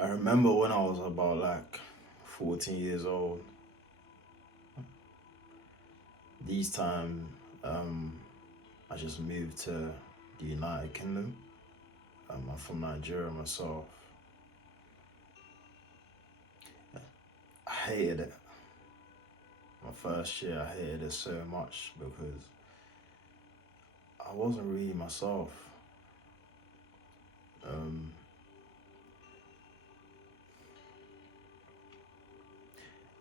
I remember when I was about like 14 years old. These time, um, I just moved to the United Kingdom. I'm from Nigeria myself. I hated it. My first year, I hated it so much because I wasn't really myself. Um,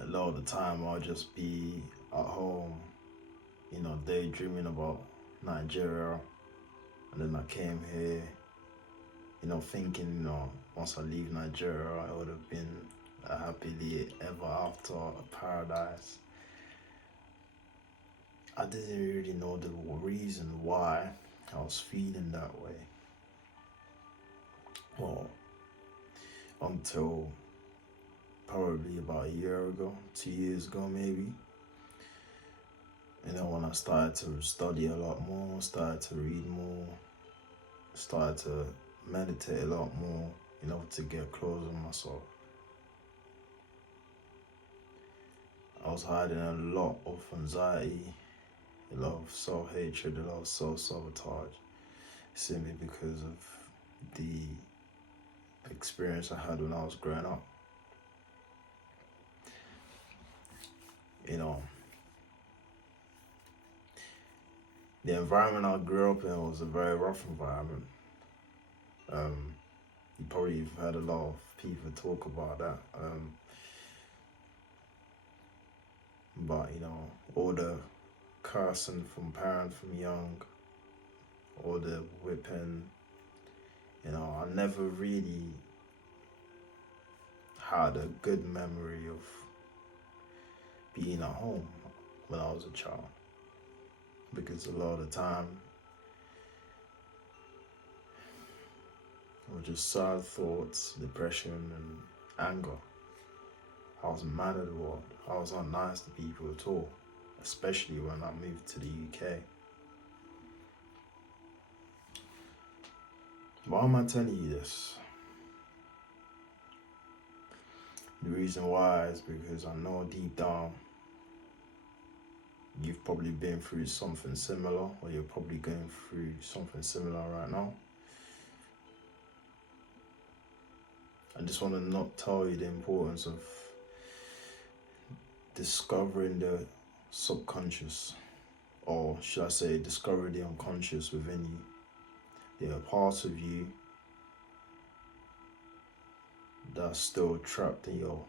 a lot of the time, I'll just be at home, daydreaming about Nigeria. And then I came here, thinking, once I leave Nigeria, it would have been a happily ever after, a paradise. I didn't really know the reason why I was feeling that way. Well, until probably about a year ago, 2 years ago maybe. When I started to study a lot more, started to read more, started to meditate a lot more, to get closer to myself. I was hiding a lot of anxiety, a lot of self-hatred, a lot of self-sabotage, simply because of the experience I had when I was growing up. You know, the environment I grew up in was a very rough environment. You probably have heard a lot of people talk about that. But all the cursing from parents from young, all the whipping, I never really had a good memory of being at home when I was a child. Because a lot of the time, it was just sad thoughts, depression, and anger. I was mad at the world. I was not nice to people at all, especially when I moved to the UK. Why am I telling you this? The reason why is because I know deep down you've probably been through something similar, or you're probably going through something similar right now. I just want to not tell you the importance of discovering the subconscious, or should I say, discover the unconscious within you. There are parts of you that's still trapped in your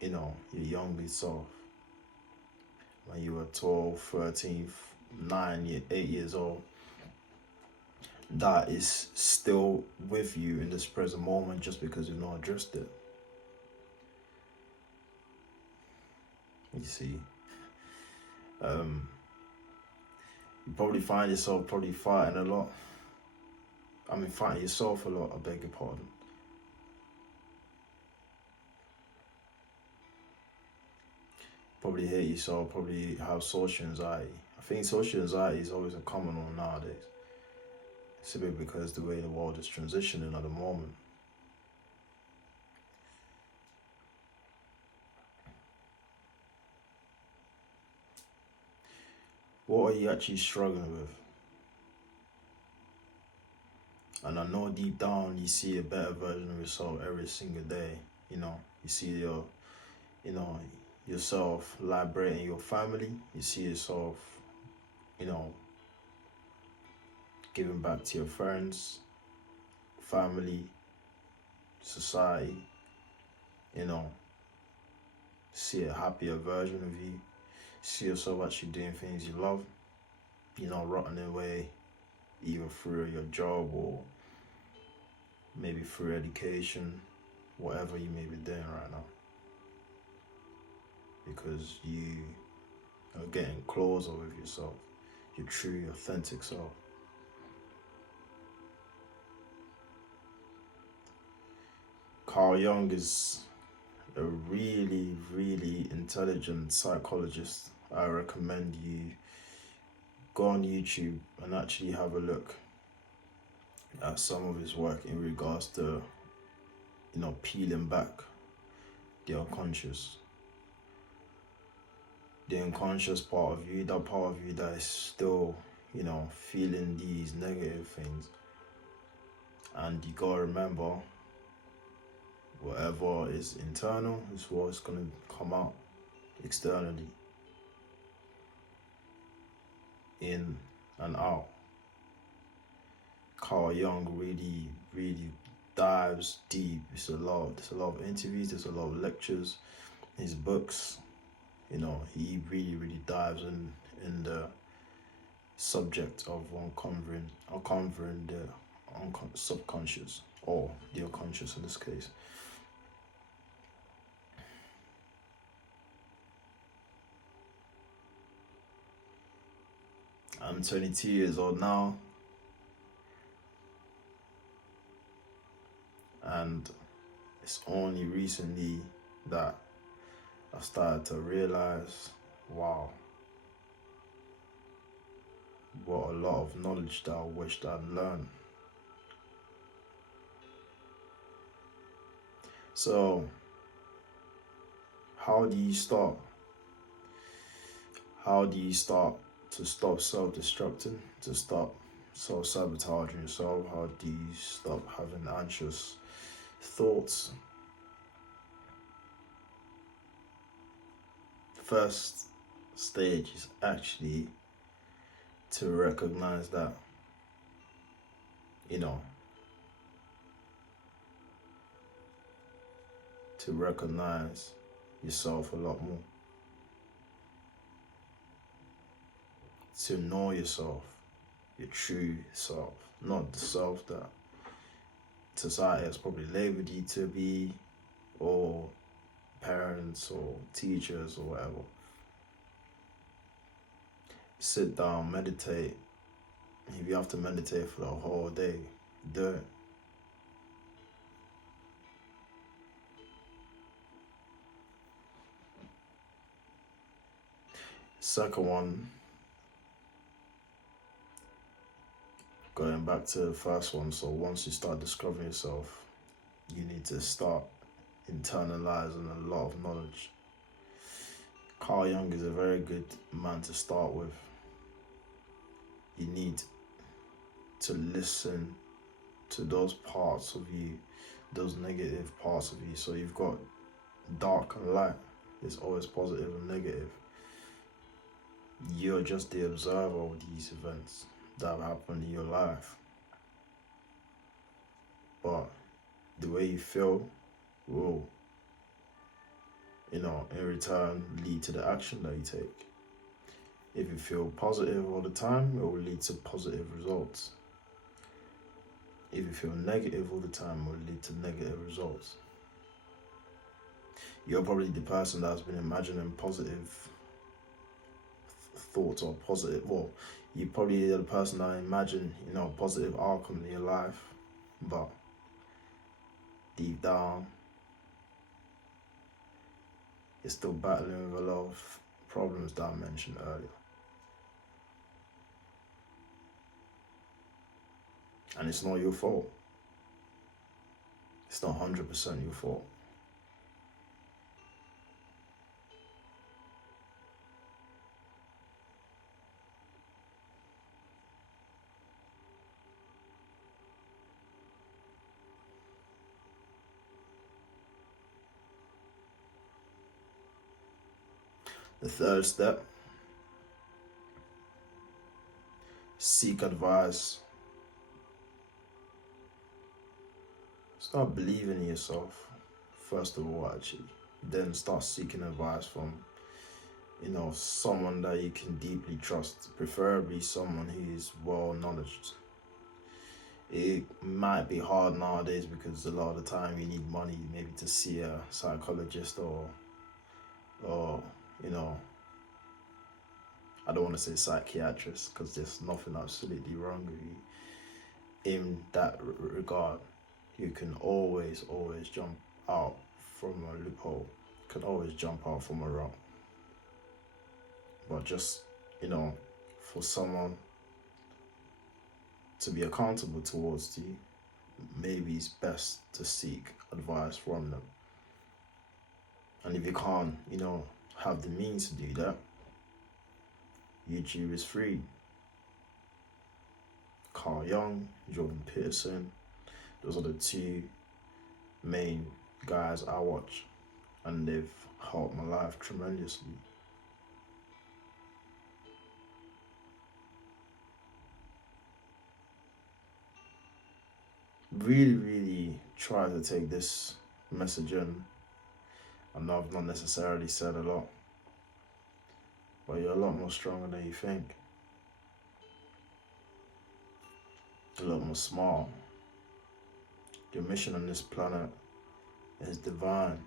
younger self. When you were 12, 13, 9, 8 years old, that is still with you in this present moment just because you've not addressed it. You see, you probably find yourself fighting a lot. Fighting yourself a lot, I beg your pardon. Probably hate yourself, probably have social anxiety. I think social anxiety is always a common one nowadays. Simply because the way the world is transitioning at the moment. What are you actually struggling with? And I know deep down you see a better version of yourself every single day. You see yourself liberating your family. You see yourself, you know, giving back to your friends, family, society. You know, see a happier version of you. See yourself actually doing things you love. You're not rotting away either through your job or maybe through education, whatever you may be doing right now. Because you are getting closer with yourself, your true, authentic self. Carl Jung is a really, really intelligent psychologist. I recommend you go on YouTube and actually have a look at some of his work in regards to, peeling back the unconscious. The unconscious part of you, that part of you that is still, feeling these negative things. And you gotta remember, whatever is internal is what's gonna come out externally, in and out. Carl Jung really, really dives deep. There's a lot of interviews, there's a lot of lectures, his books. He really, really dives in the subject of uncovering the subconscious, or the unconscious in this case. I'm 22 years old now, and it's only recently that I started to realize, wow, what a lot of knowledge that I wished I'd learned. So, how do you start? How do you start to stop self-destructing, to stop self-sabotaging yourself? How do you stop having anxious thoughts? First stage is actually to recognize that, to recognize yourself a lot more. To know yourself, your true self, not the self that society has probably labeled you to be, or parents or teachers or whatever. Sit down, meditate. If you have to meditate for the whole day, do it. Second one, going back to the first one, so once you start discovering yourself, you need to start internalizing a lot of knowledge. Carl Jung is a very good man to start with. You need to listen to those parts of you, those negative parts of you. So you've got dark and light. There's always positive and negative. You're just the observer of these events that have happened in your life. But the way you feel will, in return, lead to the action that you take. If you feel positive all the time, it will lead to positive results. If you feel negative all the time, it will lead to negative results. You're probably the person that's been imagining positive thoughts, or positive, well, you probably are the person that imagine, positive outcome in your life, but deep down, you're still battling with a lot of problems that I mentioned earlier. And it's not your fault. It's not 100% your fault. The third step, seek advice. Start believing in yourself, first of all, actually. Then start seeking advice from, someone that you can deeply trust, preferably someone who is well knowledgeable. It might be hard nowadays because a lot of the time you need money, maybe to see a psychologist, or I don't want to say psychiatrist, because there's nothing absolutely wrong with you in that regard. You can always jump out from a loophole, can always jump out from a rock. But just, for someone to be accountable towards you, maybe it's best to seek advice from them. And if you can't, have the means to do that, YouTube is free. Carl Jung, Jordan Peterson, those are the two main guys I watch, and they've helped my life tremendously. Really, really try to take this message in. I know I've not necessarily said a lot, but you're a lot more stronger than you think. A lot more smart. Your mission on this planet is divine.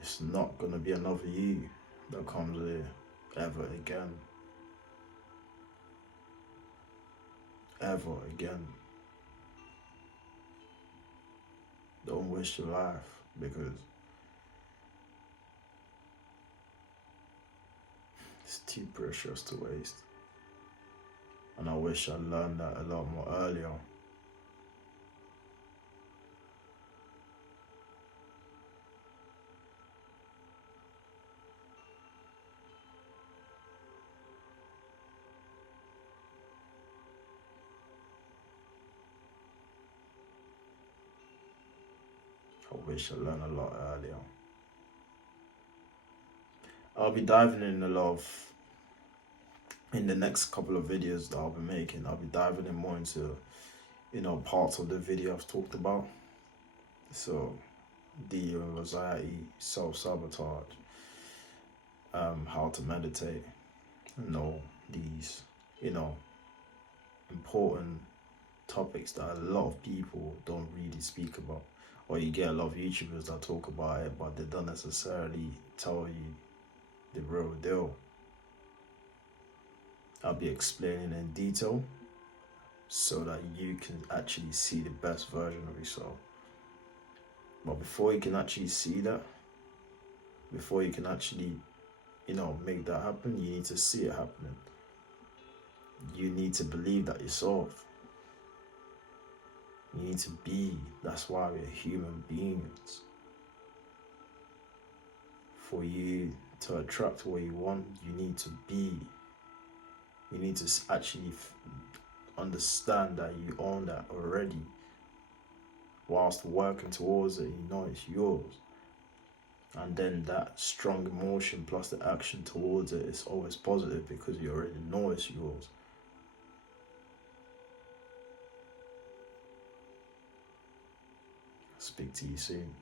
It's not gonna be another you that comes here ever again. Ever again. Don't waste your life, because it's too precious to waste. And I wish I learned that a lot more earlier. I wish I learned a lot earlier. I'll be diving in in the next couple of videos that I'll be making. I'll be diving in more into, parts of the video I've talked about. So, the anxiety, self-sabotage, how to meditate, these, important topics that a lot of people don't really speak about. Or you get a lot of YouTubers that talk about it, but they don't necessarily tell you the real deal. I'll be explaining in detail so that you can actually see the best version of yourself. But before you can actually see that, before you can actually, make that happen, you need to see it happening. You need to believe that yourself. You need to be. That's why we're human beings. For you to attract what you want, you need to be. You need to actually understand that you own that already. Whilst working towards it, it's yours. And then that strong emotion plus the action towards it is always positive, because you already know it's yours. Speak to you soon.